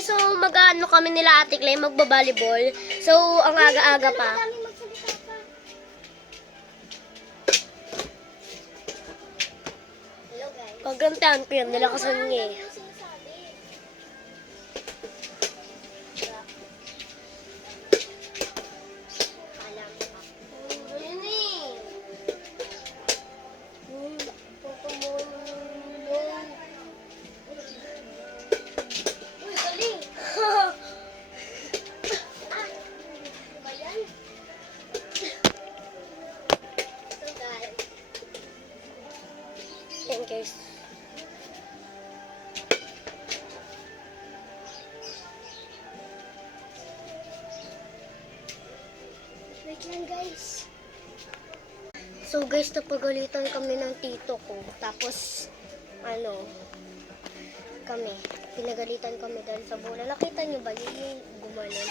guys, so mag-ano kami nila Ate Clay, magba-volleyball. So, ang aga-aga pa. Kagantahan ko yan, nilakasan niya eh. Yan guys. Wait lang guys. So guys, napagalitan kami ng tito ko. Tapos, pinagalitan kami dahil sa bola. Nakita niyo ba yung gumanon?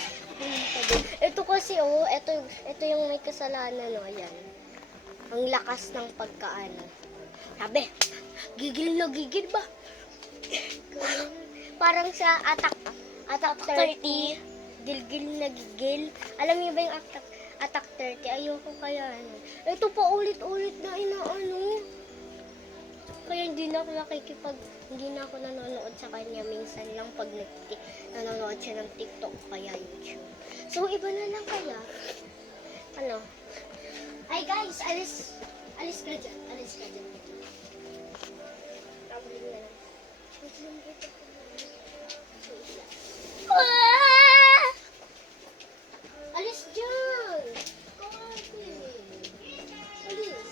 Ito kasi ito yung may kasalanan, ayan. Ang lakas ng pagkaano. Sabi, gigil na gigil ba? Parang sa attack 30. Gilgil na gigil. Alam niyo ba yung attack 30? Ayoko kaya Ito pa ulit-ulit na inaano. Kaya hindi na ako nanonood sa kanya. Minsan lang pag nanonood siya ng TikTok kaya YouTube. So, iba na lang kaya. Ay guys, alis ka dyan. Tabling na lang. Wait lang dito. Alis dyan! Alis.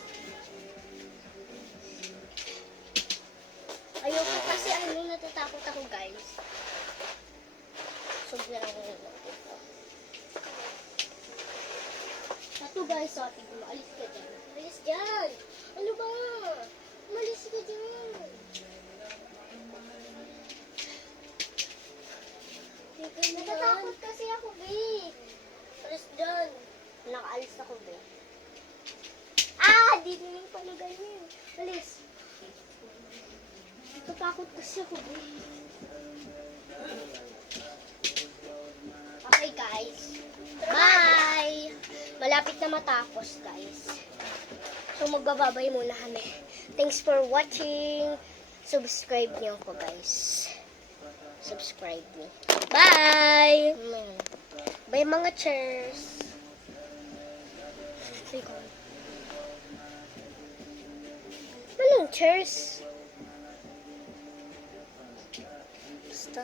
Ayoko kasi natatakot ako guys. Sobrang ako natatakot. Ito guys, ate ko, alis ka dyan. Alis dyan! Ano ba? Umalis ka dyan. Natatakot kasi ako, babe. Alis dyan. Nakaalis ako, babe. Di rin pala ganyan. Alis. Natatakot kasi ako, babe. Okay, guys. Bye! Malapit na matapos, guys. So, magbababay muna kami. Thanks for watching. Subscribe niyo ako, guys. Subscribe me. Bye! Bye, mga cheers! Anong cheers? Basta.